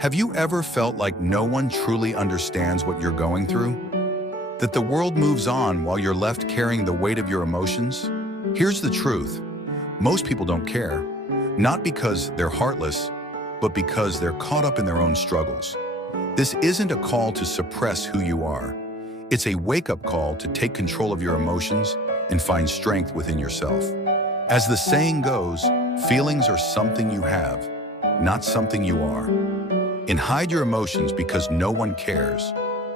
Have you ever felt like no one truly understands what you're going through? That the world moves on while you're left carrying the weight of your emotions? Here's the truth. Most people don't care, not because they're heartless, but because they're caught up in their own struggles. This isn't a call to suppress who you are. It's a wake-up call to take control of your emotions and find strength within yourself. As the saying goes, feelings are something you have, not something you are. And hide your emotions because no one cares.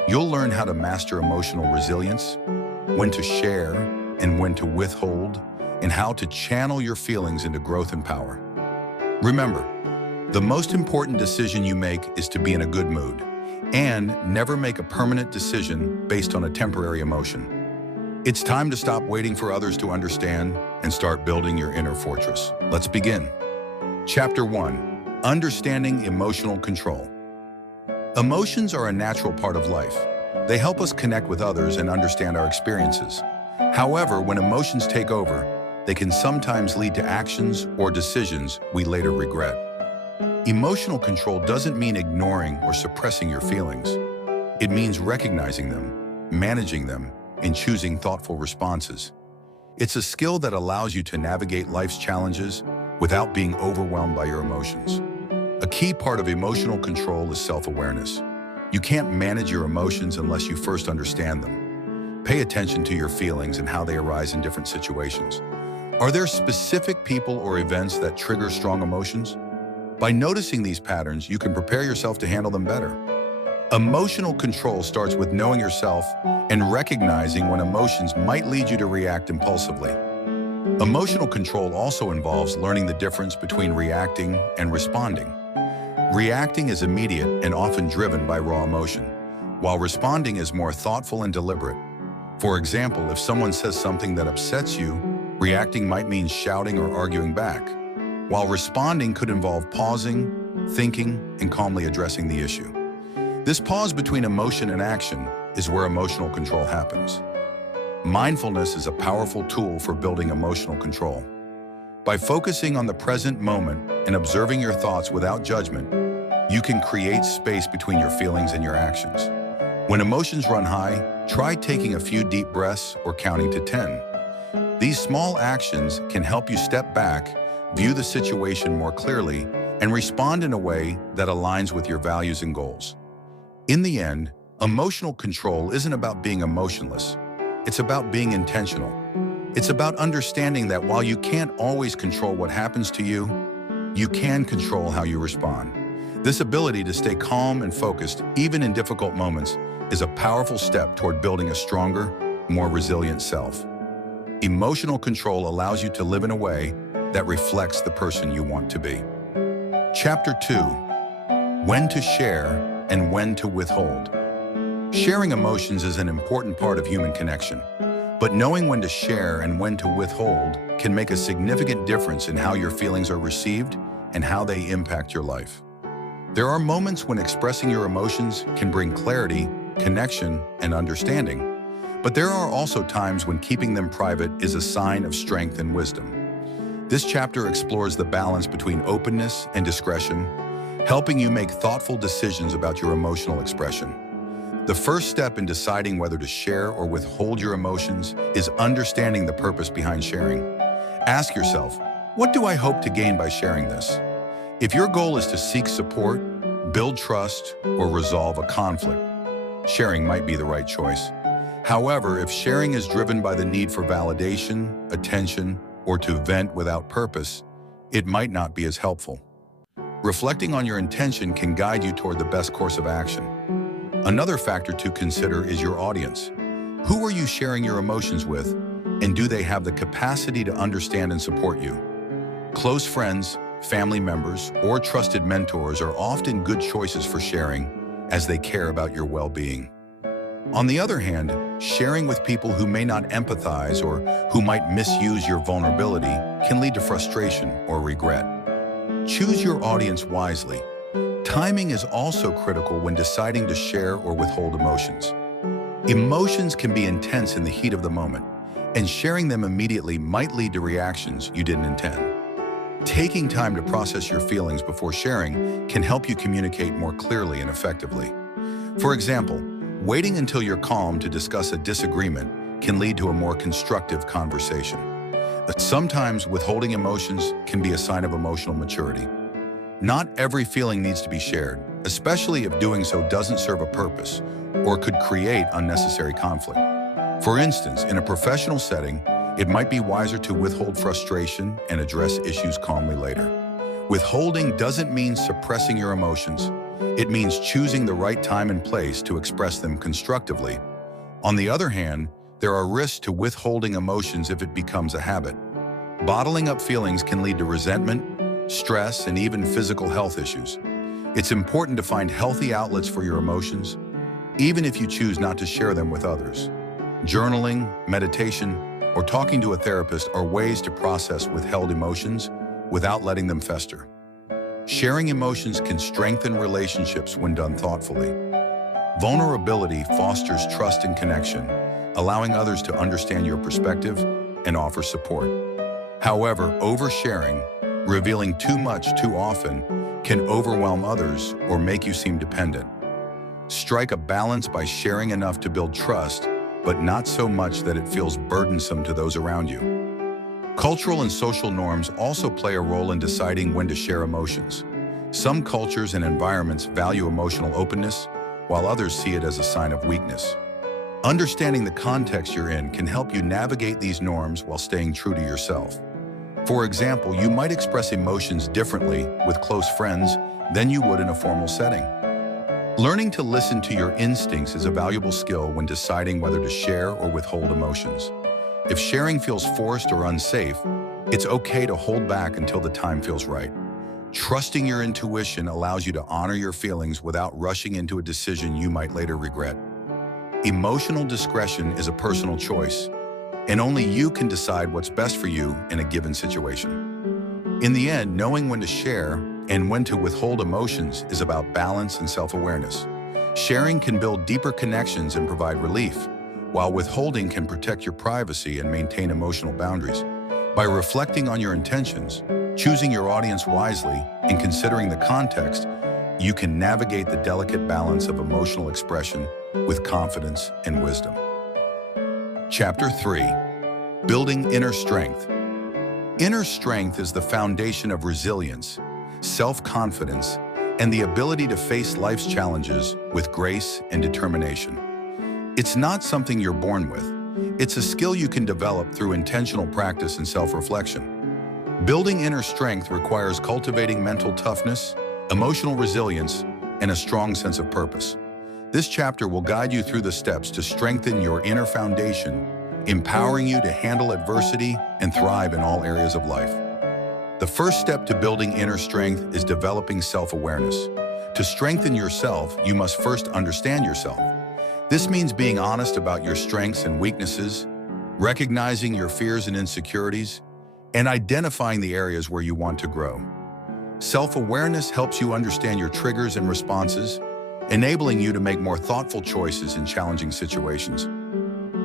You'll learn how to master emotional resilience, when to share and when to withhold, and how to channel your feelings into growth and power. Remember, the most important decision you make is to be in a good mood, and never make a permanent decision based on a temporary emotion. It's time to stop waiting for others to understand and start building your inner fortress. Let's begin. Chapter 1. Understanding emotional control. Emotions are a natural part of life. They help us connect with others and understand our experiences. However, when emotions take over, they can sometimes lead to actions or decisions we later regret. Emotional control doesn't mean ignoring or suppressing your feelings. It means recognizing them, managing them, and choosing thoughtful responses. It's a skill that allows you to navigate life's challenges without being overwhelmed by your emotions. A key part of emotional control is self-awareness. You can't manage your emotions unless you first understand them. Pay attention to your feelings and how they arise in different situations. Are there specific people or events that trigger strong emotions? By noticing these patterns, you can prepare yourself to handle them better. Emotional control starts with knowing yourself and recognizing when emotions might lead you to react impulsively. Emotional control also involves learning the difference between reacting and responding. Reacting is immediate and often driven by raw emotion, while responding is more thoughtful and deliberate. For example, if someone says something that upsets you, reacting might mean shouting or arguing back, while responding could involve pausing, thinking, and calmly addressing the issue. This pause between emotion and action is where emotional control happens. Mindfulness is a powerful tool for building emotional control. By focusing on the present moment and observing your thoughts without judgment, you can create space between your feelings and your actions. When emotions run high, try taking a few deep breaths or counting to 10. These small actions can help you step back, view the situation more clearly, and respond in a way that aligns with your values and goals. In the end, emotional control isn't about being emotionless. It's about being intentional. It's about understanding that while you can't always control what happens to you, you can control how you respond. This ability to stay calm and focused, even in difficult moments, is a powerful step toward building a stronger, more resilient self. Emotional control allows you to live in a way that reflects the person you want to be. Chapter 2. When to share and when to withhold. Sharing emotions is an important part of human connection, but knowing when to share and when to withhold can make a significant difference in how your feelings are received and how they impact your life. There are moments when expressing your emotions can bring clarity, connection, and understanding, but there are also times when keeping them private is a sign of strength and wisdom. This chapter explores the balance between openness and discretion, helping you make thoughtful decisions about your emotional expression. The first step in deciding whether to share or withhold your emotions is understanding the purpose behind sharing. Ask yourself, what do I hope to gain by sharing this? If your goal is to seek support, build trust, or resolve a conflict, sharing might be the right choice. However, if sharing is driven by the need for validation, attention, or to vent without purpose, it might not be as helpful. Reflecting on your intention can guide you toward the best course of action. Another factor to consider is your audience. Who are you sharing your emotions with, and do they have the capacity to understand and support you? Close friends, family members, or trusted mentors are often good choices for sharing, as they care about your well-being. On the other hand, sharing with people who may not empathize or who might misuse your vulnerability can lead to frustration or regret. Choose your audience wisely. Timing is also critical when deciding to share or withhold emotions. Emotions can be intense in the heat of the moment, and sharing them immediately might lead to reactions you didn't intend. Taking time to process your feelings before sharing can help you communicate more clearly and effectively. For example, waiting until you're calm to discuss a disagreement can lead to a more constructive conversation. Sometimes withholding emotions can be a sign of emotional maturity. Not every feeling needs to be shared, especially if doing so doesn't serve a purpose or could create unnecessary conflict. For instance, in a professional setting, it might be wiser to withhold frustration and address issues calmly later. Withholding doesn't mean suppressing your emotions. It means choosing the right time and place to express them constructively. On the other hand, there are risks to withholding emotions if it becomes a habit. Bottling up feelings can lead to resentment, stress, and even physical health issues. It's important to find healthy outlets for your emotions, even if you choose not to share them with others. Journaling, meditation, or talking to a therapist are ways to process withheld emotions without letting them fester. Sharing emotions can strengthen relationships when done thoughtfully. Vulnerability fosters trust and connection, allowing others to understand your perspective and offer support. However, oversharing, revealing too much too often, can overwhelm others or make you seem dependent. Strike a balance by sharing enough to build trust, but not so much that it feels burdensome to those around you. Cultural and social norms also play a role in deciding when to share emotions. Some cultures and environments value emotional openness, while others see it as a sign of weakness. Understanding the context you're in can help you navigate these norms while staying true to yourself. For example, you might express emotions differently with close friends than you would in a formal setting. Learning to listen to your instincts is a valuable skill when deciding whether to share or withhold emotions. If sharing feels forced or unsafe, it's okay to hold back until the time feels right. Trusting your intuition allows you to honor your feelings without rushing into a decision you might later regret. Emotional discretion is a personal choice, and only you can decide what's best for you in a given situation. In the end, knowing when to share and when to withhold emotions is about balance and self-awareness. Sharing can build deeper connections and provide relief, while withholding can protect your privacy and maintain emotional boundaries. By reflecting on your intentions, choosing your audience wisely, and considering the context, you can navigate the delicate balance of emotional expression with confidence and wisdom. Chapter 3. Building Inner Strength. Inner strength is the foundation of resilience, self-confidence, and the ability to face life's challenges with grace and determination. It's not something you're born with. It's a skill you can develop through intentional practice and self-reflection. Building inner strength requires cultivating mental toughness, emotional resilience, and a strong sense of purpose. This chapter will guide you through the steps to strengthen your inner foundation, empowering you to handle adversity and thrive in all areas of life. The first step to building inner strength is developing self-awareness. To strengthen yourself, you must first understand yourself. This means being honest about your strengths and weaknesses, recognizing your fears and insecurities, and identifying the areas where you want to grow. Self-awareness helps you understand your triggers and responses, enabling you to make more thoughtful choices in challenging situations.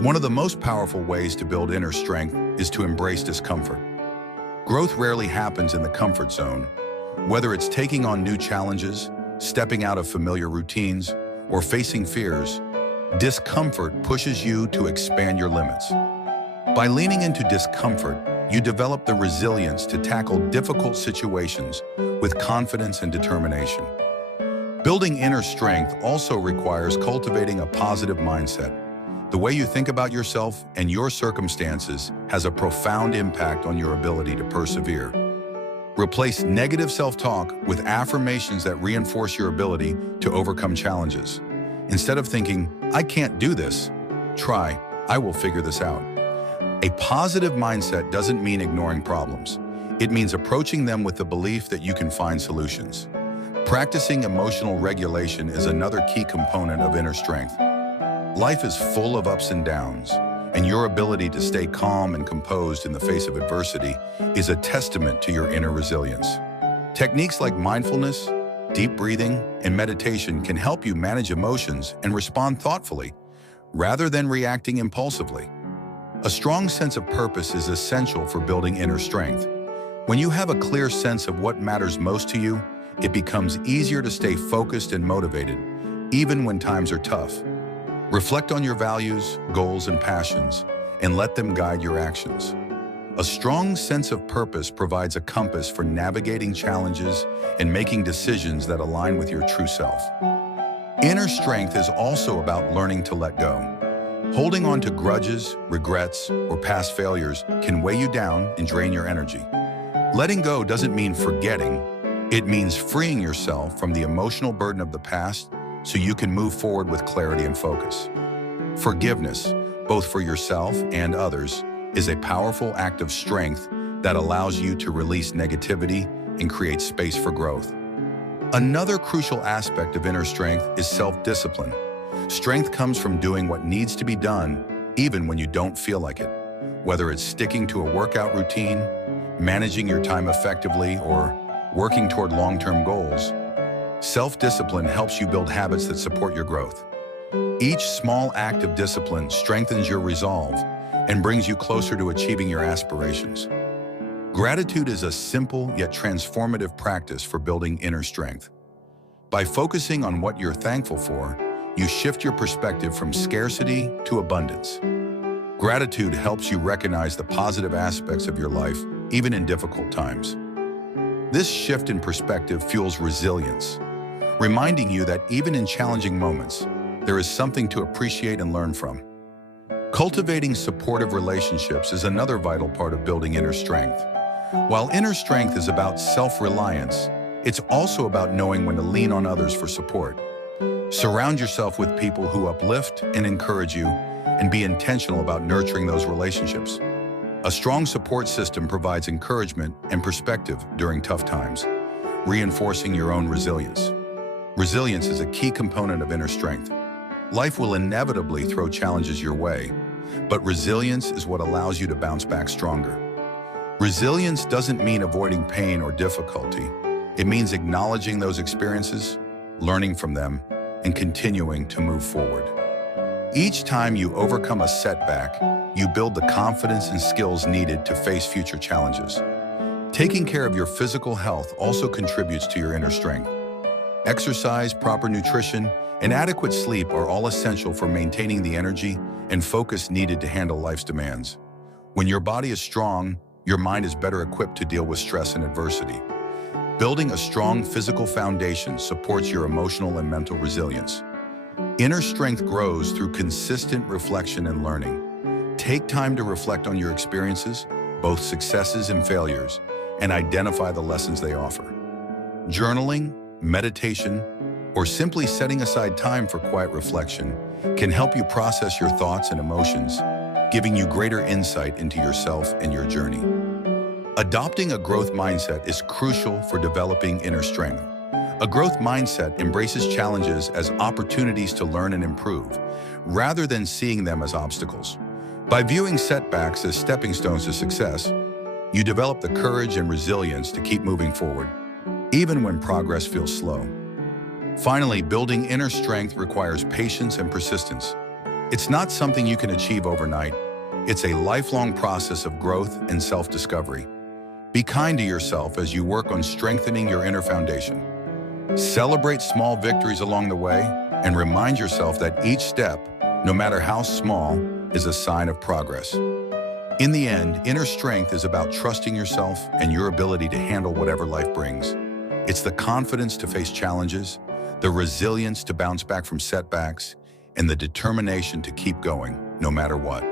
One of the most powerful ways to build inner strength is to embrace discomfort. Growth rarely happens in the comfort zone. Whether it's taking on new challenges, stepping out of familiar routines, or facing fears, discomfort pushes you to expand your limits. By leaning into discomfort, you develop the resilience to tackle difficult situations with confidence and determination. Building inner strength also requires cultivating a positive mindset. The way you think about yourself and your circumstances has a profound impact on your ability to persevere. Replace negative self-talk with affirmations that reinforce your ability to overcome challenges. Instead of thinking, "I can't do this," try, "I will figure this out." A positive mindset doesn't mean ignoring problems. It means approaching them with the belief that you can find solutions. Practicing emotional regulation is another key component of inner strength. Life is full of ups and downs, and your ability to stay calm and composed in the face of adversity is a testament to your inner resilience. Techniques like mindfulness, deep breathing, and meditation can help you manage emotions and respond thoughtfully, rather than reacting impulsively. A strong sense of purpose is essential for building inner strength. When you have a clear sense of what matters most to you, it becomes easier to stay focused and motivated, even when times are tough. Reflect on your values, goals, and passions, and let them guide your actions. A strong sense of purpose provides a compass for navigating challenges and making decisions that align with your true self. Inner strength is also about learning to let go. Holding on to grudges, regrets, or past failures can weigh you down and drain your energy. Letting go doesn't mean forgetting. It means freeing yourself from the emotional burden of the past so you can move forward with clarity and focus. Forgiveness, both for yourself and others, is a powerful act of strength that allows you to release negativity and create space for growth. Another crucial aspect of inner strength is self-discipline. Strength comes from doing what needs to be done, even when you don't feel like it. Whether it's sticking to a workout routine, managing your time effectively, or working toward long-term goals, self-discipline helps you build habits that support your growth. Each small act of discipline strengthens your resolve and brings you closer to achieving your aspirations. Gratitude is a simple yet transformative practice for building inner strength. By focusing on what you're thankful for, you shift your perspective from scarcity to abundance. Gratitude helps you recognize the positive aspects of your life, even in difficult times. This shift in perspective fuels resilience, reminding you that even in challenging moments, there is something to appreciate and learn from. Cultivating supportive relationships is another vital part of building inner strength. While inner strength is about self-reliance, it's also about knowing when to lean on others for support. Surround yourself with people who uplift and encourage you, and be intentional about nurturing those relationships. A strong support system provides encouragement and perspective during tough times, reinforcing your own resilience. Resilience is a key component of inner strength. Life will inevitably throw challenges your way, but resilience is what allows you to bounce back stronger. Resilience doesn't mean avoiding pain or difficulty. It means acknowledging those experiences, learning from them, and continuing to move forward. Each time you overcome a setback, you build the confidence and skills needed to face future challenges. Taking care of your physical health also contributes to your inner strength. Exercise, proper nutrition, and adequate sleep are all essential for maintaining the energy and focus needed to handle life's demands. When your body is strong, your mind is better equipped to deal with stress and adversity. Building a strong physical foundation supports your emotional and mental resilience. Inner strength grows through consistent reflection and learning. Take time to reflect on your experiences, both successes and failures, and identify the lessons they offer. Journaling, meditation, or simply setting aside time for quiet reflection can help you process your thoughts and emotions, giving you greater insight into yourself and your journey. Adopting a growth mindset is crucial for developing inner strength. A growth mindset embraces challenges as opportunities to learn and improve, rather than seeing them as obstacles. By viewing setbacks as stepping stones to success, you develop the courage and resilience to keep moving forward, even when progress feels slow. Finally, building inner strength requires patience and persistence. It's not something you can achieve overnight. It's a lifelong process of growth and self-discovery. Be kind to yourself as you work on strengthening your inner foundation. Celebrate small victories along the way and remind yourself that each step, no matter how small, is a sign of progress. In the end, inner strength is about trusting yourself and your ability to handle whatever life brings. It's the confidence to face challenges, the resilience to bounce back from setbacks, and the determination to keep going, no matter what.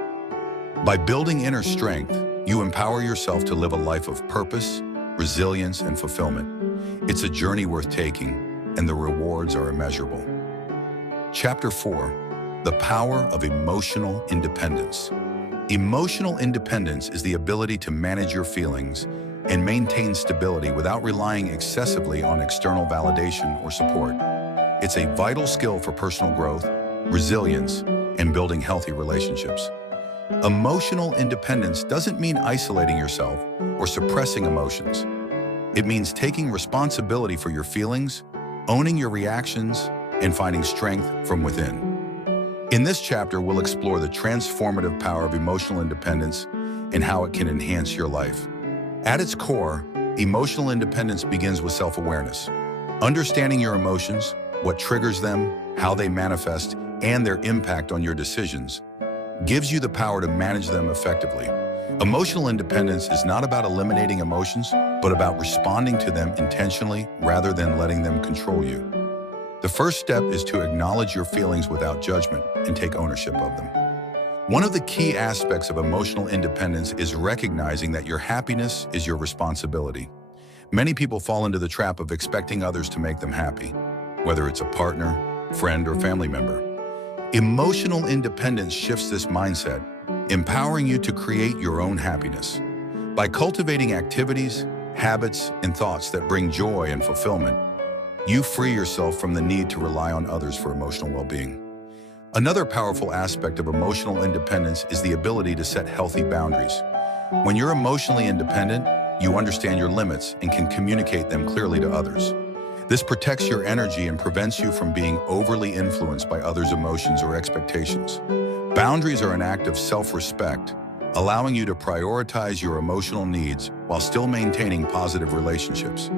By building inner strength, you empower yourself to live a life of purpose, resilience, and fulfillment. It's a journey worth taking, and the rewards are immeasurable. Chapter 4: The Power of Emotional Independence. Emotional independence is the ability to manage your feelings and maintain stability without relying excessively on external validation or support. It's a vital skill for personal growth, resilience, and building healthy relationships. Emotional independence doesn't mean isolating yourself or suppressing emotions. It means taking responsibility for your feelings, owning your reactions, and finding strength from within. In this chapter, we'll explore the transformative power of emotional independence and how it can enhance your life. At its core, emotional independence begins with self-awareness. Understanding your emotions, what triggers them, how they manifest, and their impact on your decisions, gives you the power to manage them effectively. Emotional independence is not about eliminating emotions, but about responding to them intentionally rather than letting them control you. The first step is to acknowledge your feelings without judgment and take ownership of them. One of the key aspects of emotional independence is recognizing that your happiness is your responsibility. Many people fall into the trap of expecting others to make them happy, whether it's a partner, friend, or family member. Emotional independence shifts this mindset, empowering you to create your own happiness. By cultivating activities, habits, and thoughts that bring joy and fulfillment, you free yourself from the need to rely on others for emotional well-being. Another powerful aspect of emotional independence is the ability to set healthy boundaries. When you're emotionally independent, you understand your limits and can communicate them clearly to others. This protects your energy and prevents you from being overly influenced by others' emotions or expectations. Boundaries are an act of self-respect, allowing you to prioritize your emotional needs while still maintaining positive relationships.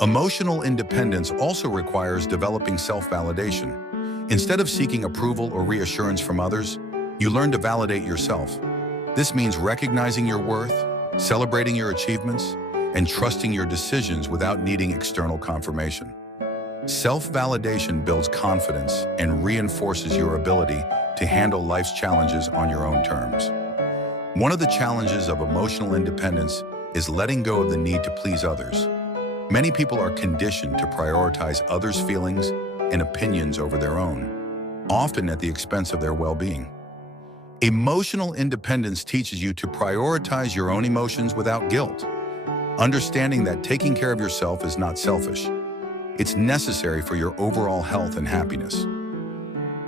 Emotional independence also requires developing self-validation. Instead of seeking approval or reassurance from others, you learn to validate yourself. This means recognizing your worth, celebrating your achievements, and trusting your decisions without needing external confirmation. Self-validation builds confidence and reinforces your ability to handle life's challenges on your own terms. One of the challenges of emotional independence is letting go of the need to please others. Many people are conditioned to prioritize others' feelings and opinions over their own, often at the expense of their well-being. Emotional independence teaches you to prioritize your own emotions without guilt, understanding that taking care of yourself is not selfish. It's necessary for your overall health and happiness.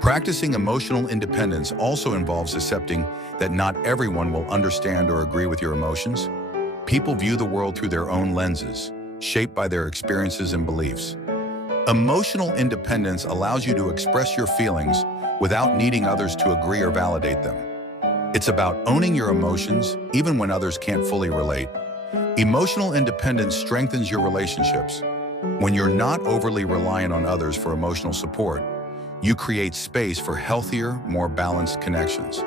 Practicing emotional independence also involves accepting that not everyone will understand or agree with your emotions. People view the world through their own lenses, shaped by their experiences and beliefs. Emotional independence allows you to express your feelings without needing others to agree or validate them. It's about owning your emotions, even when others can't fully relate. Emotional independence strengthens your relationships. When you're not overly reliant on others for emotional support, you create space for healthier, more balanced connections.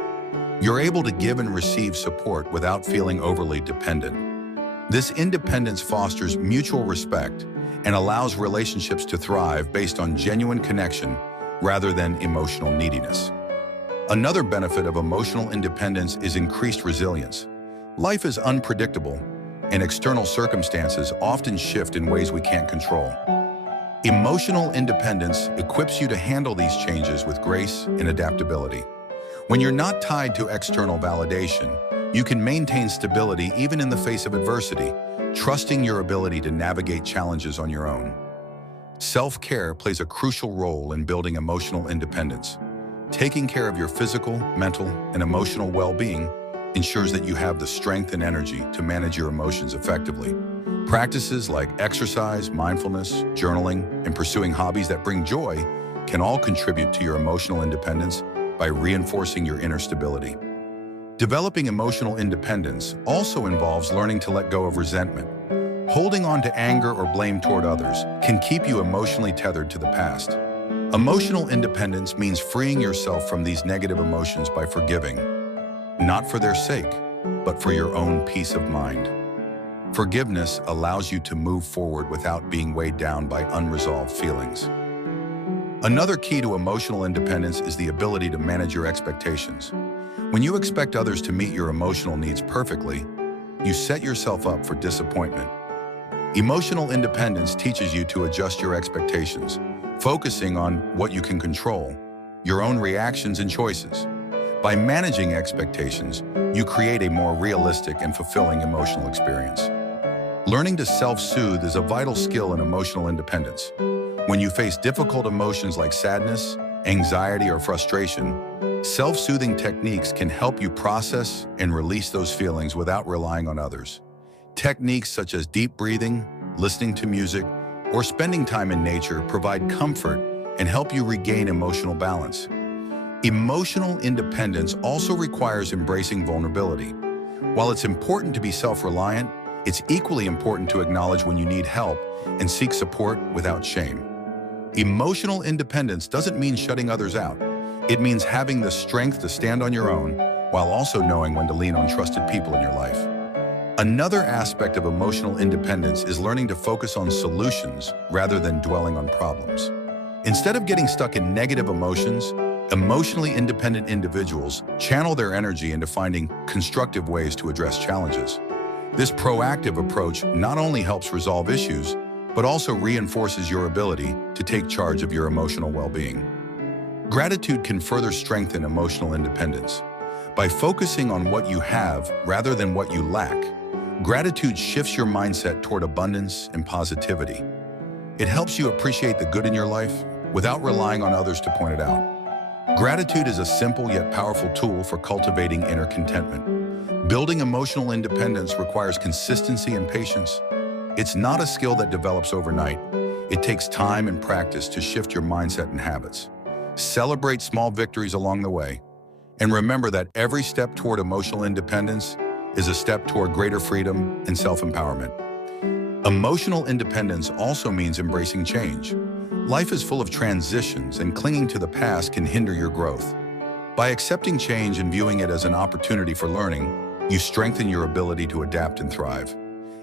You're able to give and receive support without feeling overly dependent. This independence fosters mutual respect and allows relationships to thrive based on genuine connection rather than emotional neediness. Another benefit of emotional independence is increased resilience. Life is unpredictable, and external circumstances often shift in ways we can't control. Emotional independence equips you to handle these changes with grace and adaptability. When you're not tied to external validation, you can maintain stability even in the face of adversity, trusting your ability to navigate challenges on your own. Self-care plays a crucial role in building emotional independence. Taking care of your physical, mental, and emotional well-being ensures that you have the strength and energy to manage your emotions effectively. Practices like exercise, mindfulness, journaling, and pursuing hobbies that bring joy can all contribute to your emotional independence by reinforcing your inner stability. Developing emotional independence also involves learning to let go of resentment. Holding on to anger or blame toward others can keep you emotionally tethered to the past. Emotional independence means freeing yourself from these negative emotions by forgiving, not for their sake, but for your own peace of mind. Forgiveness allows you to move forward without being weighed down by unresolved feelings. Another key to emotional independence is the ability to manage your expectations. When you expect others to meet your emotional needs perfectly, you set yourself up for disappointment. Emotional independence teaches you to adjust your expectations, focusing on what you can control, your own reactions and choices. By managing expectations, you create a more realistic and fulfilling emotional experience. Learning to self-soothe is a vital skill in emotional independence. When you face difficult emotions like sadness, anxiety, or frustration, self-soothing techniques can help you process and release those feelings without relying on others. Techniques such as deep breathing, listening to music, or spending time in nature provide comfort and help you regain emotional balance. Emotional independence also requires embracing vulnerability. While it's important to be self-reliant, it's equally important to acknowledge when you need help and seek support without shame. Emotional independence doesn't mean shutting others out. It means having the strength to stand on your own while also knowing when to lean on trusted people in your life. Another aspect of emotional independence is learning to focus on solutions rather than dwelling on problems. Instead of getting stuck in negative emotions, emotionally independent individuals channel their energy into finding constructive ways to address challenges. This proactive approach not only helps resolve issues, but also reinforces your ability to take charge of your emotional well-being. Gratitude can further strengthen emotional independence. By focusing on what you have rather than what you lack, gratitude shifts your mindset toward abundance and positivity. It helps you appreciate the good in your life without relying on others to point it out. Gratitude is a simple yet powerful tool for cultivating inner contentment. Building emotional independence requires consistency and patience. It's not a skill that develops overnight. It takes time and practice to shift your mindset and habits. Celebrate small victories along the way, and remember that every step toward emotional independence is a step toward greater freedom and self-empowerment. Emotional independence also means embracing change. Life is full of transitions, and clinging to the past can hinder your growth. By accepting change and viewing it as an opportunity for learning, you strengthen your ability to adapt and thrive.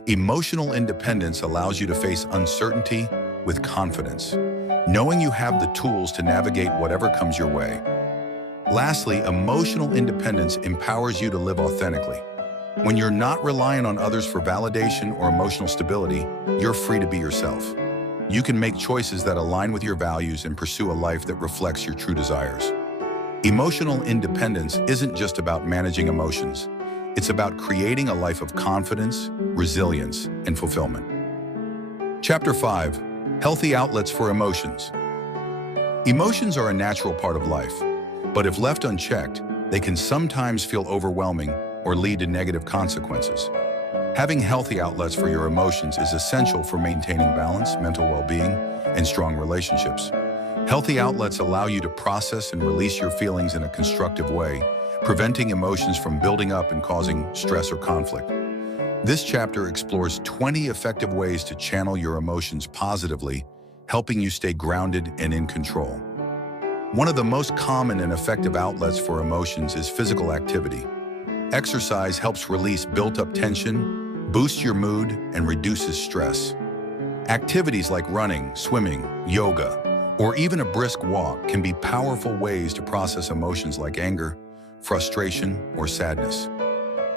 Emotional independence allows you to face uncertainty with confidence, knowing you have the tools to navigate whatever comes your way. Lastly, emotional independence empowers you to live authentically. When you're not reliant on others for validation or emotional stability, you're free to be yourself. You can make choices that align with your values and pursue a life that reflects your true desires. Emotional independence isn't just about managing emotions. It's about creating a life of confidence, resilience, and fulfillment. Chapter 5. Healthy outlets for emotions. Emotions are a natural part of life, but if left unchecked, they can sometimes feel overwhelming or lead to negative consequences. Having healthy outlets for your emotions is essential for maintaining balance, mental well-being, and strong relationships. Healthy outlets allow you to process and release your feelings in a constructive way, preventing emotions from building up and causing stress or conflict. This chapter explores 20 effective ways to channel your emotions positively, helping you stay grounded and in control. One of the most common and effective outlets for emotions is physical activity. Exercise helps release built-up tension, boosts your mood, and reduces stress. Activities like running, swimming, yoga, or even a brisk walk can be powerful ways to process emotions like anger, frustration, or sadness.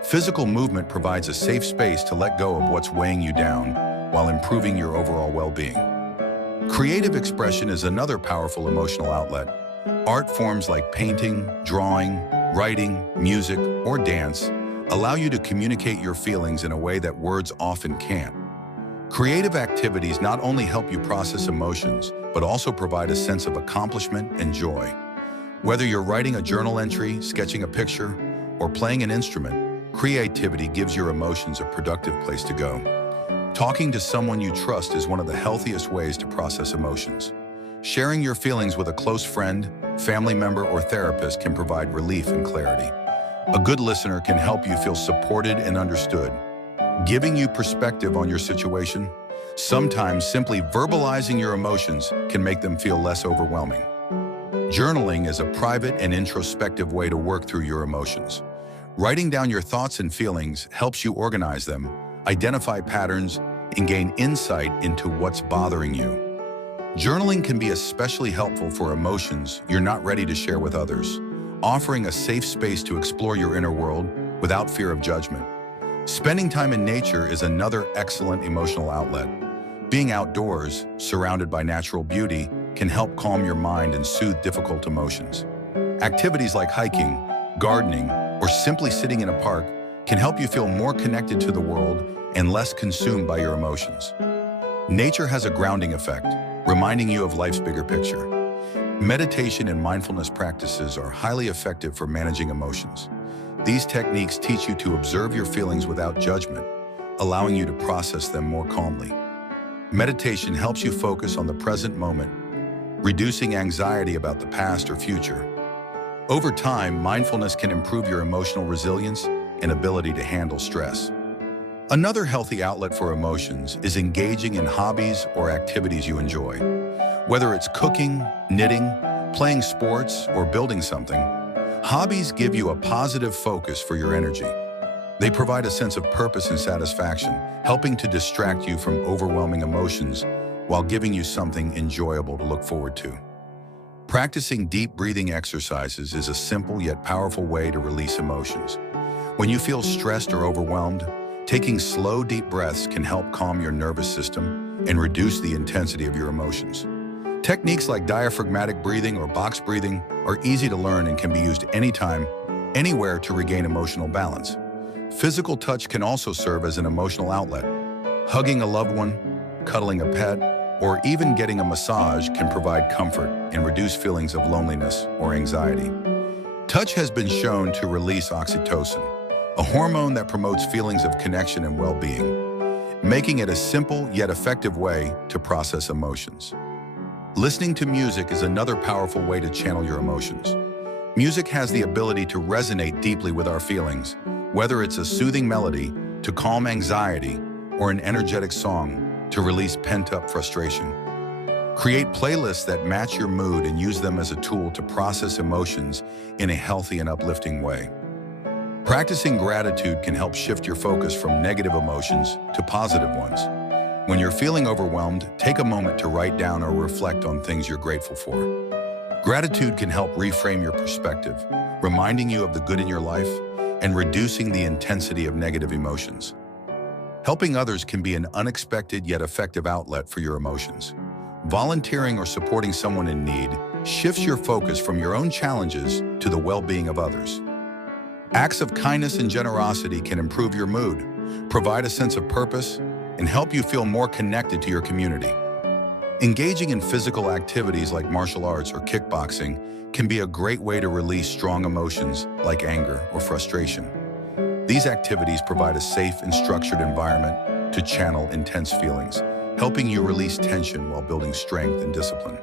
Physical movement provides a safe space to let go of what's weighing you down while improving your overall well-being. Creative expression is another powerful emotional outlet. Art forms like painting, drawing, writing, music, or dance allow you to communicate your feelings in a way that words often can't. Creative activities not only help you process emotions, but also provide a sense of accomplishment and joy. Whether you're writing a journal entry, sketching a picture, or playing an instrument, creativity gives your emotions a productive place to go. Talking to someone you trust is one of the healthiest ways to process emotions. Sharing your feelings with a close friend, family member, or therapist can provide relief and clarity. A good listener can help you feel supported and understood, giving you perspective on your situation. Sometimes simply verbalizing your emotions can make them feel less overwhelming. Journaling is a private and introspective way to work through your emotions. Writing down your thoughts and feelings helps you organize them, identify patterns, and gain insight into what's bothering you. Journaling can be especially helpful for emotions you're not ready to share with others, offering a safe space to explore your inner world without fear of judgment. Spending time in nature is another excellent emotional outlet. Being outdoors, surrounded by natural beauty, can help calm your mind and soothe difficult emotions. Activities like hiking, gardening, or simply sitting in a park can help you feel more connected to the world and less consumed by your emotions. Nature has a grounding effect, reminding you of life's bigger picture. Meditation and mindfulness practices are highly effective for managing emotions. These techniques teach you to observe your feelings without judgment, allowing you to process them more calmly. Meditation helps you focus on the present moment, reducing anxiety about the past or future. Over time, mindfulness can improve your emotional resilience and ability to handle stress. Another healthy outlet for emotions is engaging in hobbies or activities you enjoy. Whether it's cooking, knitting, playing sports, or building something, hobbies give you a positive focus for your energy. They provide a sense of purpose and satisfaction, helping to distract you from overwhelming emotions while giving you something enjoyable to look forward to. Practicing deep breathing exercises is a simple yet powerful way to release emotions. When you feel stressed or overwhelmed, taking slow, deep breaths can help calm your nervous system and reduce the intensity of your emotions. Techniques like diaphragmatic breathing or box breathing are easy to learn and can be used anytime, anywhere to regain emotional balance. Physical touch can also serve as an emotional outlet. Hugging a loved one, cuddling a pet, or even getting a massage can provide comfort and reduce feelings of loneliness or anxiety. Touch has been shown to release oxytocin, a hormone that promotes feelings of connection and well-being, making it a simple yet effective way to process emotions. Listening to music is another powerful way to channel your emotions. Music has the ability to resonate deeply with our feelings, whether it's a soothing melody to calm anxiety or an energetic song to release pent-up frustration. Create playlists that match your mood and use them as a tool to process emotions in a healthy and uplifting way. Practicing gratitude can help shift your focus from negative emotions to positive ones. When you're feeling overwhelmed, take a moment to write down or reflect on things you're grateful for. Gratitude can help reframe your perspective, reminding you of the good in your life and reducing the intensity of negative emotions. Helping others can be an unexpected yet effective outlet for your emotions. Volunteering or supporting someone in need shifts your focus from your own challenges to the well-being of others. Acts of kindness and generosity can improve your mood, provide a sense of purpose, and help you feel more connected to your community. Engaging in physical activities like martial arts or kickboxing can be a great way to release strong emotions like anger or frustration. These activities provide a safe and structured environment to channel intense feelings, helping you release tension while building strength and discipline.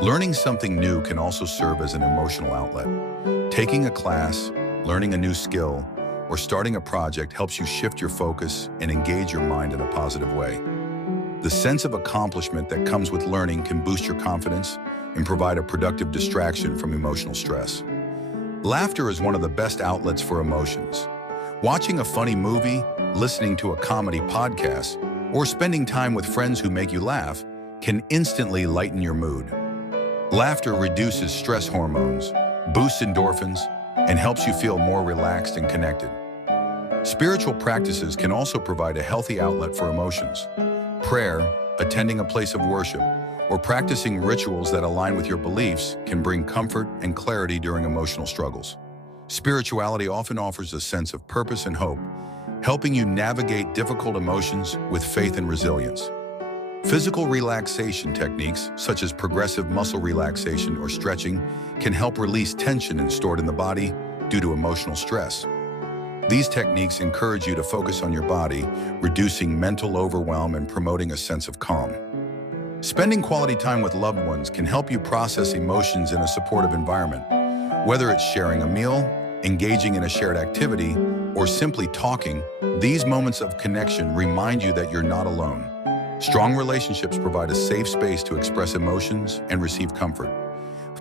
Learning something new can also serve as an emotional outlet. Taking a class, learning a new skill, or starting a project helps you shift your focus and engage your mind in a positive way. The sense of accomplishment that comes with learning can boost your confidence and provide a productive distraction from emotional stress. Laughter is one of the best outlets for emotions. Watching a funny movie, listening to a comedy podcast, or spending time with friends who make you laugh can instantly lighten your mood. Laughter reduces stress hormones, boosts endorphins, and helps you feel more relaxed and connected. Spiritual practices can also provide a healthy outlet for emotions. Prayer, attending a place of worship, or practicing rituals that align with your beliefs can bring comfort and clarity during emotional struggles. Spirituality often offers a sense of purpose and hope, helping you navigate difficult emotions with faith and resilience. Physical relaxation techniques, such as progressive muscle relaxation or stretching, can help release tension stored in the body due to emotional stress. These techniques encourage you to focus on your body, reducing mental overwhelm and promoting a sense of calm. Spending quality time with loved ones can help you process emotions in a supportive environment. Whether it's sharing a meal, engaging in a shared activity, or simply talking, these moments of connection remind you that you're not alone. Strong relationships provide a safe space to express emotions and receive comfort.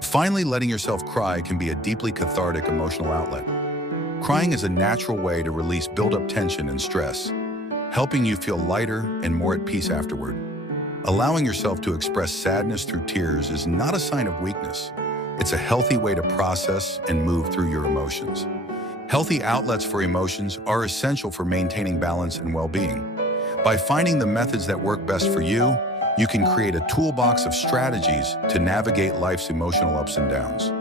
Finally, letting yourself cry can be a deeply cathartic emotional outlet. Crying is a natural way to release built-up tension and stress, helping you feel lighter and more at peace afterward. Allowing yourself to express sadness through tears is not a sign of weakness. It's a healthy way to process and move through your emotions. Healthy outlets for emotions are essential for maintaining balance and well-being. By finding the methods that work best for you, you can create a toolbox of strategies to navigate life's emotional ups and downs.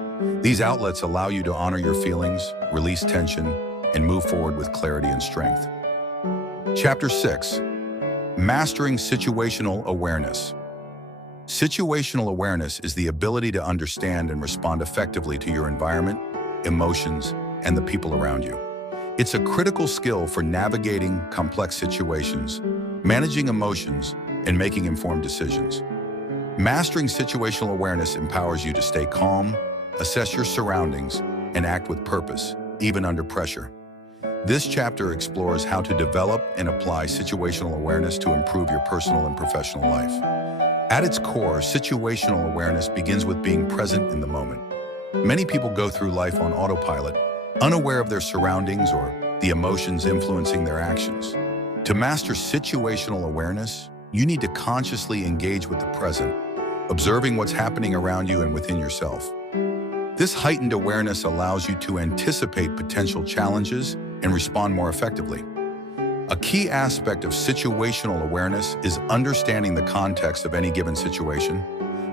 These outlets allow you to honor your feelings, release tension, and move forward with clarity and strength. Chapter 6. Mastering Situational Awareness. Situational awareness is the ability to understand and respond effectively to your environment, emotions, and the people around you. It's a critical skill for navigating complex situations, managing emotions, and making informed decisions. Mastering situational awareness empowers you to stay calm, assess your surroundings, and act with purpose, even under pressure. This chapter explores how to develop and apply situational awareness to improve your personal and professional life. At its core, situational awareness begins with being present in the moment. Many people go through life on autopilot, unaware of their surroundings or the emotions influencing their actions. To master situational awareness, you need to consciously engage with the present, observing what's happening around you and within yourself. This heightened awareness allows you to anticipate potential challenges and respond more effectively. A key aspect of situational awareness is understanding the context of any given situation.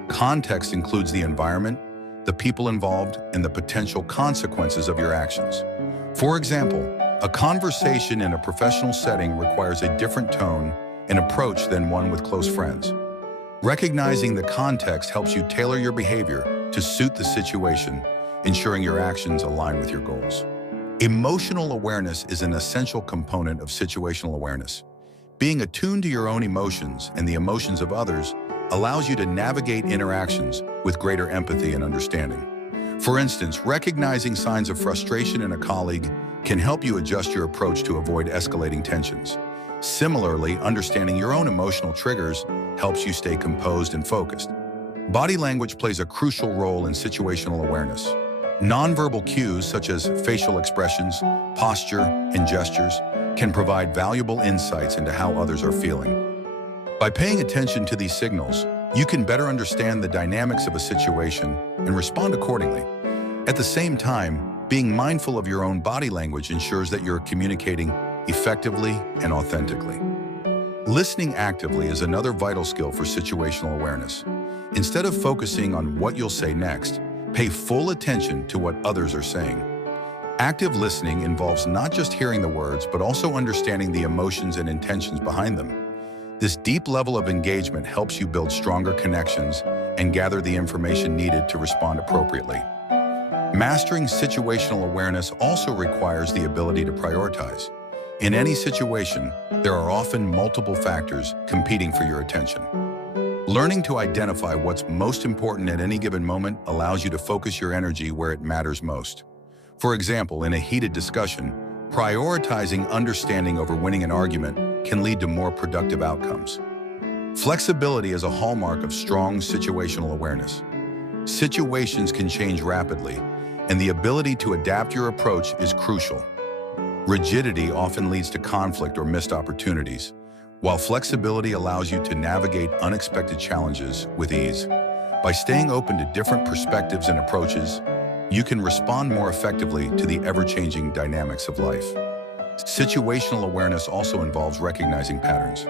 Context includes the environment, the people involved, and the potential consequences of your actions. For example, a conversation in a professional setting requires a different tone and approach than one with close friends. Recognizing the context helps you tailor your behavior to suit the situation, ensuring your actions align with your goals. Emotional awareness is an essential component of situational awareness. Being attuned to your own emotions and the emotions of others allows you to navigate interactions with greater empathy and understanding. For instance, recognizing signs of frustration in a colleague can help you adjust your approach to avoid escalating tensions. Similarly, understanding your own emotional triggers helps you stay composed and focused. Body language plays a crucial role in situational awareness. Nonverbal cues such as facial expressions, posture, and gestures can provide valuable insights into how others are feeling. By paying attention to these signals, you can better understand the dynamics of a situation and respond accordingly. At the same time, being mindful of your own body language ensures that you're communicating effectively and authentically. Listening actively is another vital skill for situational awareness. Instead of focusing on what you'll say next, pay full attention to what others are saying. Active listening involves not just hearing the words, but also understanding the emotions and intentions behind them. This deep level of engagement helps you build stronger connections and gather the information needed to respond appropriately. Mastering situational awareness also requires the ability to prioritize. In any situation, there are often multiple factors competing for your attention. Learning to identify what's most important at any given moment allows you to focus your energy where it matters most. For example, in a heated discussion, prioritizing understanding over winning an argument can lead to more productive outcomes. Flexibility is a hallmark of strong situational awareness. Situations can change rapidly, and the ability to adapt your approach is crucial. Rigidity often leads to conflict or missed opportunities, while flexibility allows you to navigate unexpected challenges with ease. By staying open to different perspectives and approaches, you can respond more effectively to the ever-changing dynamics of life. Situational awareness also involves recognizing patterns.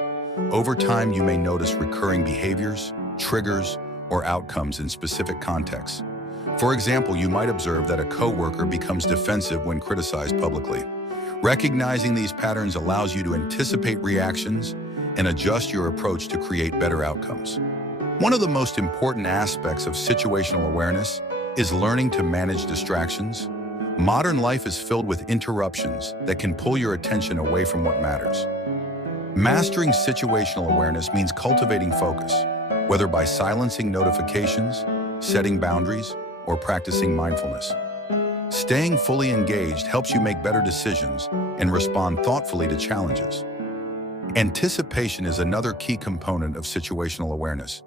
Over time, you may notice recurring behaviors, triggers, or outcomes in specific contexts. For example, you might observe that a coworker becomes defensive when criticized publicly. Recognizing these patterns allows you to anticipate reactions and adjust your approach to create better outcomes. One of the most important aspects of situational awareness is learning to manage distractions. Modern life is filled with interruptions that can pull your attention away from what matters. Mastering situational awareness means cultivating focus, whether by silencing notifications, setting boundaries, or practicing mindfulness. Staying fully engaged helps you make better decisions and respond thoughtfully to challenges. Anticipation is another key component of situational awareness.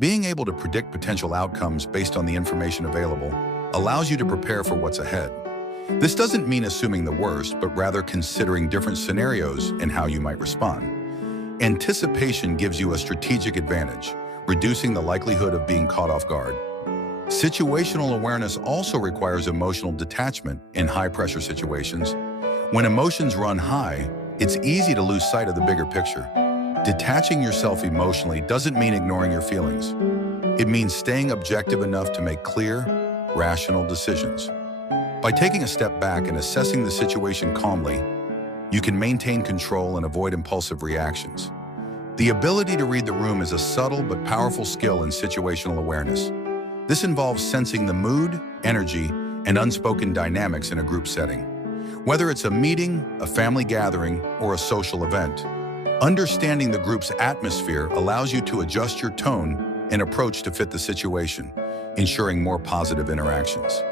Being able to predict potential outcomes based on the information available allows you to prepare for what's ahead. This doesn't mean assuming the worst, but rather considering different scenarios and how you might respond. Anticipation gives you a strategic advantage, reducing the likelihood of being caught off guard. Situational awareness also requires emotional detachment in high-pressure situations. When emotions run high, it's easy to lose sight of the bigger picture. Detaching yourself emotionally doesn't mean ignoring your feelings. It means staying objective enough to make clear, rational decisions. By taking a step back and assessing the situation calmly, you can maintain control and avoid impulsive reactions. The ability to read the room is a subtle but powerful skill in situational awareness. This involves sensing the mood, energy, and unspoken dynamics in a group setting. Whether it's a meeting, a family gathering, or a social event, understanding the group's atmosphere allows you to adjust your tone and approach to fit the situation, ensuring more positive interactions.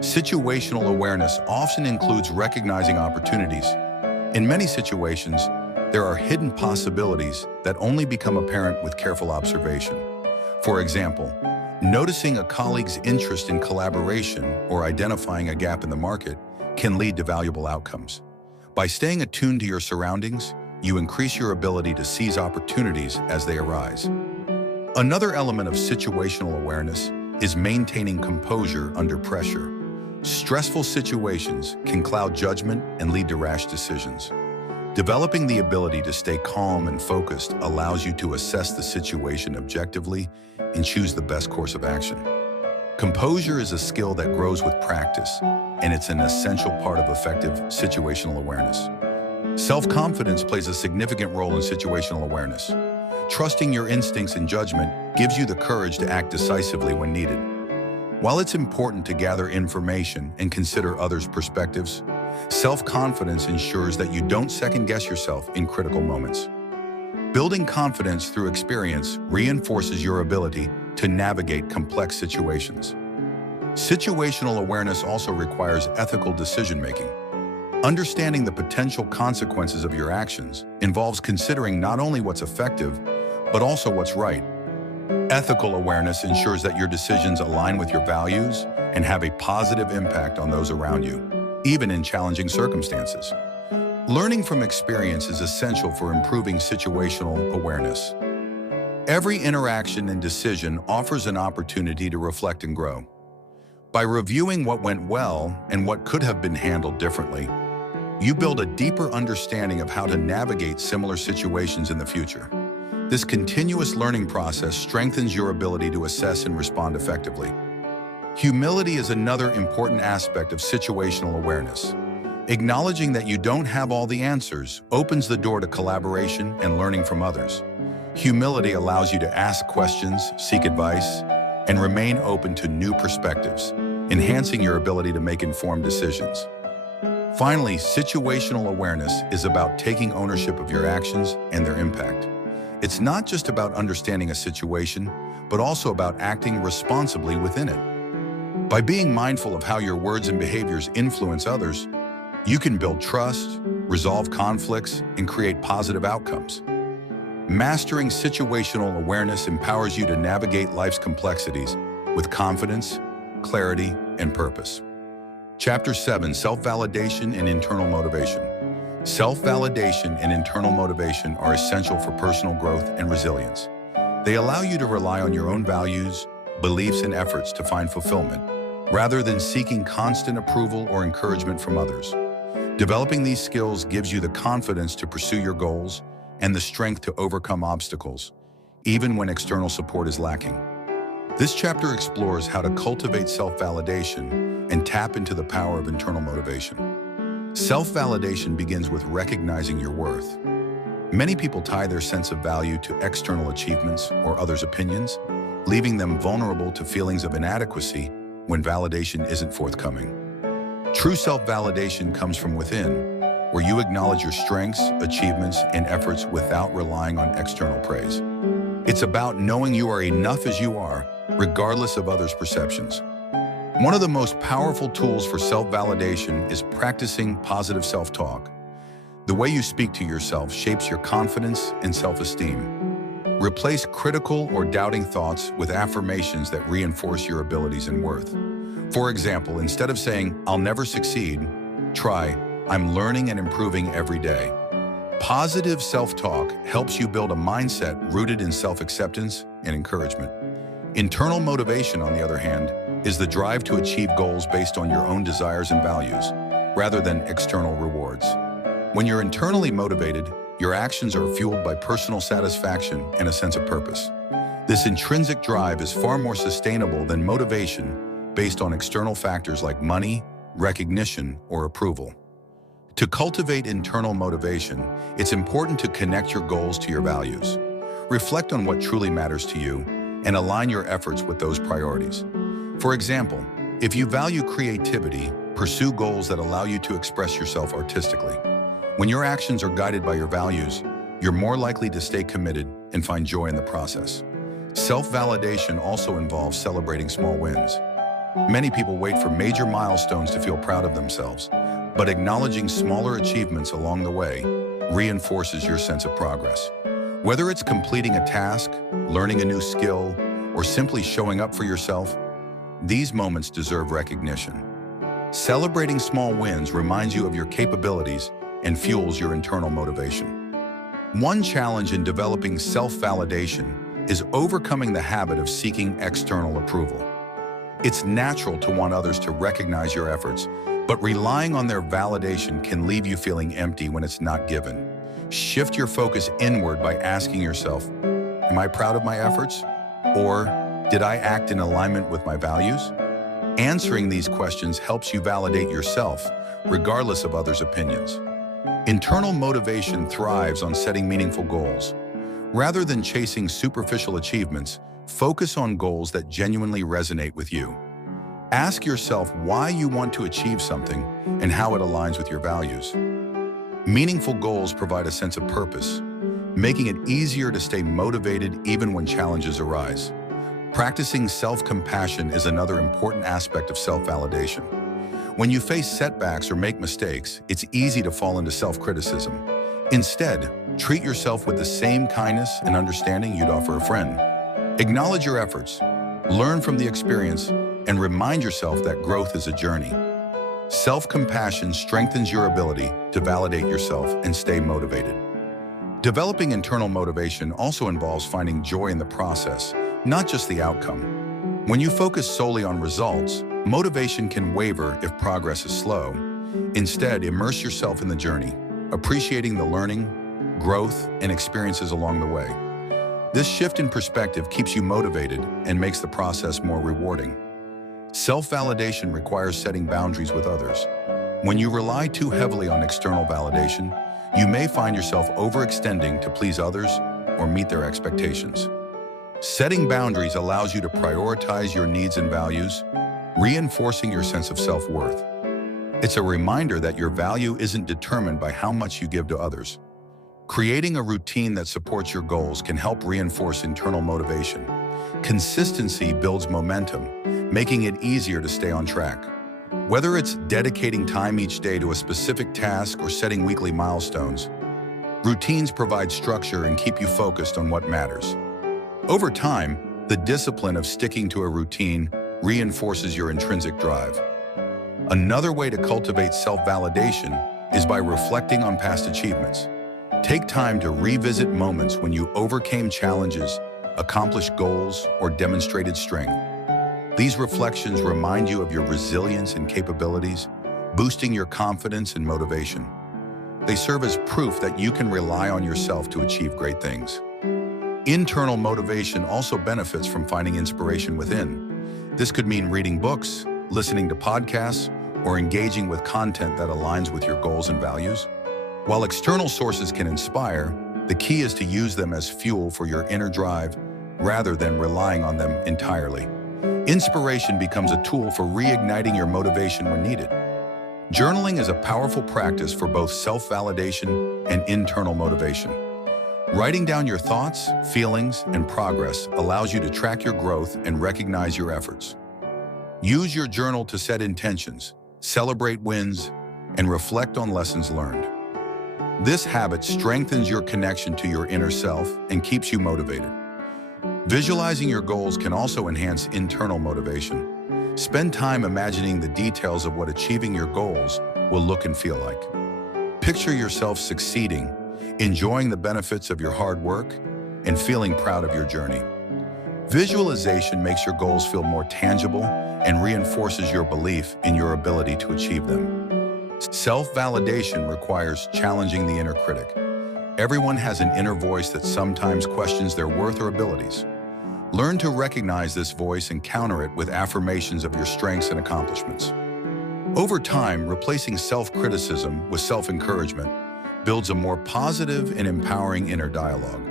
Situational awareness often includes recognizing opportunities. In many situations, there are hidden possibilities that only become apparent with careful observation. For example, noticing a colleague's interest in collaboration or identifying a gap in the market can lead to valuable outcomes. By staying attuned to your surroundings, you increase your ability to seize opportunities as they arise. Another element of situational awareness is maintaining composure under pressure. Stressful situations can cloud judgment and lead to rash decisions. Developing the ability to stay calm and focused allows you to assess the situation objectively and choose the best course of action. Composure is a skill that grows with practice, and it's an essential part of effective situational awareness. Self-confidence plays a significant role in situational awareness. Trusting your instincts and judgment gives you the courage to act decisively when needed. While it's important to gather information and consider others' perspectives, self-confidence ensures that you don't second-guess yourself in critical moments. Building confidence through experience reinforces your ability to navigate complex situations. Situational awareness also requires ethical decision-making. Understanding the potential consequences of your actions involves considering not only what's effective, but also what's right. Ethical awareness ensures that your decisions align with your values and have a positive impact on those around you, even in challenging circumstances. Learning from experience is essential for improving situational awareness. Every interaction and decision offers an opportunity to reflect and grow. By reviewing what went well and what could have been handled differently, you build a deeper understanding of how to navigate similar situations in the future. This continuous learning process strengthens your ability to assess and respond effectively. Humility is another important aspect of situational awareness. Acknowledging that you don't have all the answers opens the door to collaboration and learning from others. Humility allows you to ask questions, seek advice, and remain open to new perspectives, enhancing your ability to make informed decisions. Finally, situational awareness is about taking ownership of your actions and their impact. It's not just about understanding a situation, but also about acting responsibly within it. By being mindful of how your words and behaviors influence others, you can build trust, resolve conflicts, and create positive outcomes. Mastering situational awareness empowers you to navigate life's complexities with confidence, clarity, and purpose. Chapter 7: Self-Validation and Internal Motivation. Self-validation and internal motivation are essential for personal growth and resilience. They allow you to rely on your own values, beliefs, and efforts to find fulfillment, rather than seeking constant approval or encouragement from others. Developing these skills gives you the confidence to pursue your goals and the strength to overcome obstacles, even when external support is lacking. This chapter explores how to cultivate self-validation and tap into the power of internal motivation. Self-validation begins with recognizing your worth. Many people tie their sense of value to external achievements or others' opinions, leaving them vulnerable to feelings of inadequacy when validation isn't forthcoming. True self-validation comes from within, where you acknowledge your strengths, achievements, and efforts without relying on external praise. It's about knowing you are enough as you are, regardless of others' perceptions. One of the most powerful tools for self-validation is practicing positive self-talk. The way you speak to yourself shapes your confidence and self-esteem. Replace critical or doubting thoughts with affirmations that reinforce your abilities and worth. For example, instead of saying, "I'll never succeed," try, "I'm learning and improving every day." Positive self-talk helps you build a mindset rooted in self-acceptance and encouragement. Internal motivation, on the other hand, is the drive to achieve goals based on your own desires and values, rather than external rewards. When you're internally motivated, your actions are fueled by personal satisfaction and a sense of purpose. This intrinsic drive is far more sustainable than motivation based on external factors like money, recognition, or approval. To cultivate internal motivation, it's important to connect your goals to your values. Reflect on what truly matters to you and align your efforts with those priorities. For example, if you value creativity, pursue goals that allow you to express yourself artistically. When your actions are guided by your values, you're more likely to stay committed and find joy in the process. Self-validation also involves celebrating small wins. Many people wait for major milestones to feel proud of themselves, but acknowledging smaller achievements along the way reinforces your sense of progress. Whether it's completing a task, learning a new skill, or simply showing up for yourself, these moments deserve recognition. Celebrating small wins reminds you of your capabilities and fuels your internal motivation. One challenge in developing self-validation is overcoming the habit of seeking external approval. It's natural to want others to recognize your efforts, but relying on their validation can leave you feeling empty when it's not given. Shift your focus inward by asking yourself, am I proud of my efforts? Or did I act in alignment with my values? Answering these questions helps you validate yourself, regardless of others' opinions. Internal motivation thrives on setting meaningful goals. Rather than chasing superficial achievements, focus on goals that genuinely resonate with you. Ask yourself why you want to achieve something and how it aligns with your values. Meaningful goals provide a sense of purpose, making it easier to stay motivated even when challenges arise. Practicing self-compassion is another important aspect of self-validation. When you face setbacks or make mistakes, it's easy to fall into self-criticism. Instead, treat yourself with the same kindness and understanding you'd offer a friend. Acknowledge your efforts, learn from the experience, and remind yourself that growth is a journey. Self-compassion strengthens your ability to validate yourself and stay motivated. Developing internal motivation also involves finding joy in the process, not just the outcome. When you focus solely on results, motivation can waver if progress is slow. Instead, immerse yourself in the journey, appreciating the learning, growth, and experiences along the way. This shift in perspective keeps you motivated and makes the process more rewarding. Self-validation requires setting boundaries with others. When you rely too heavily on external validation, you may find yourself overextending to please others or meet their expectations. Setting boundaries allows you to prioritize your needs and values, reinforcing your sense of self-worth. It's a reminder that your value isn't determined by how much you give to others. Creating a routine that supports your goals can help reinforce internal motivation. Consistency builds momentum, making it easier to stay on track. Whether it's dedicating time each day to a specific task or setting weekly milestones, routines provide structure and keep you focused on what matters. Over time, the discipline of sticking to a routine reinforces your intrinsic drive. Another way to cultivate self-validation is by reflecting on past achievements. Take time to revisit moments when you overcame challenges, accomplished goals, or demonstrated strength. These reflections remind you of your resilience and capabilities, boosting your confidence and motivation. They serve as proof that you can rely on yourself to achieve great things. Internal motivation also benefits from finding inspiration within. This could mean reading books, listening to podcasts, or engaging with content that aligns with your goals and values. While external sources can inspire, the key is to use them as fuel for your inner drive rather than relying on them entirely. Inspiration becomes a tool for reigniting your motivation when needed. Journaling is a powerful practice for both self-validation and internal motivation. Writing down your thoughts, feelings, and progress allows you to track your growth and recognize your efforts. Use your journal to set intentions, celebrate wins, and reflect on lessons learned. This habit strengthens your connection to your inner self and keeps you motivated. Visualizing your goals can also enhance internal motivation. Spend time imagining the details of what achieving your goals will look and feel like. Picture yourself succeeding, enjoying the benefits of your hard work, and feeling proud of your journey. Visualization makes your goals feel more tangible and reinforces your belief in your ability to achieve them. Self-validation requires challenging the inner critic. Everyone has an inner voice that sometimes questions their worth or abilities. Learn to recognize this voice and counter it with affirmations of your strengths and accomplishments. Over time, replacing self-criticism with self-encouragement builds a more positive and empowering inner dialogue.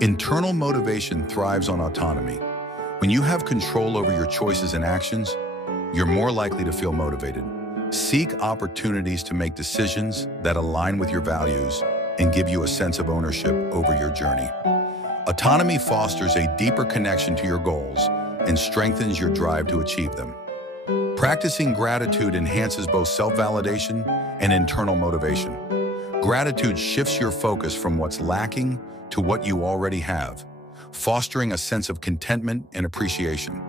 Internal motivation thrives on autonomy. When you have control over your choices and actions, you're more likely to feel motivated. Seek opportunities to make decisions that align with your values and give you a sense of ownership over your journey. Autonomy fosters a deeper connection to your goals and strengthens your drive to achieve them. Practicing gratitude enhances both self-validation and internal motivation. Gratitude shifts your focus from what's lacking to what you already have, fostering a sense of contentment and appreciation.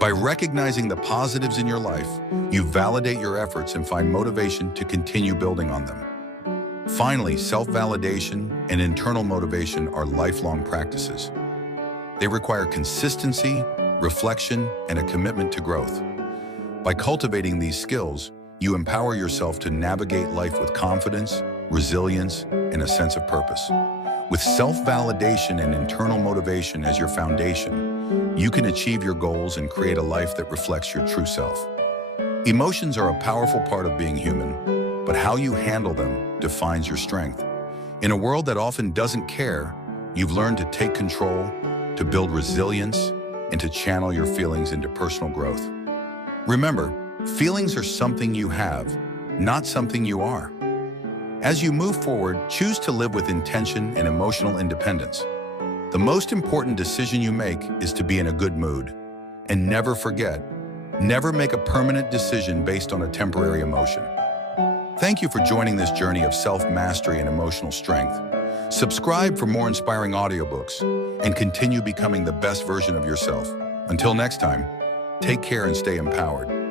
By recognizing the positives in your life, you validate your efforts and find motivation to continue building on them. Finally, self-validation and internal motivation are lifelong practices. They require consistency, reflection, and a commitment to growth. By cultivating these skills, you empower yourself to navigate life with confidence, resilience, and a sense of purpose. With self-validation and internal motivation as your foundation, you can achieve your goals and create a life that reflects your true self. Emotions are a powerful part of being human, but how you handle them defines your strength. In a world that often doesn't care, you've learned to take control, to build resilience, and to channel your feelings into personal growth. Remember, feelings are something you have, not something you are. As you move forward, choose to live with intention and emotional independence. The most important decision you make is to be in a good mood. And never forget, never make a permanent decision based on a temporary emotion. Thank you for joining this journey of self-mastery and emotional strength. Subscribe for more inspiring audiobooks and continue becoming the best version of yourself. Until next time, take care and stay empowered.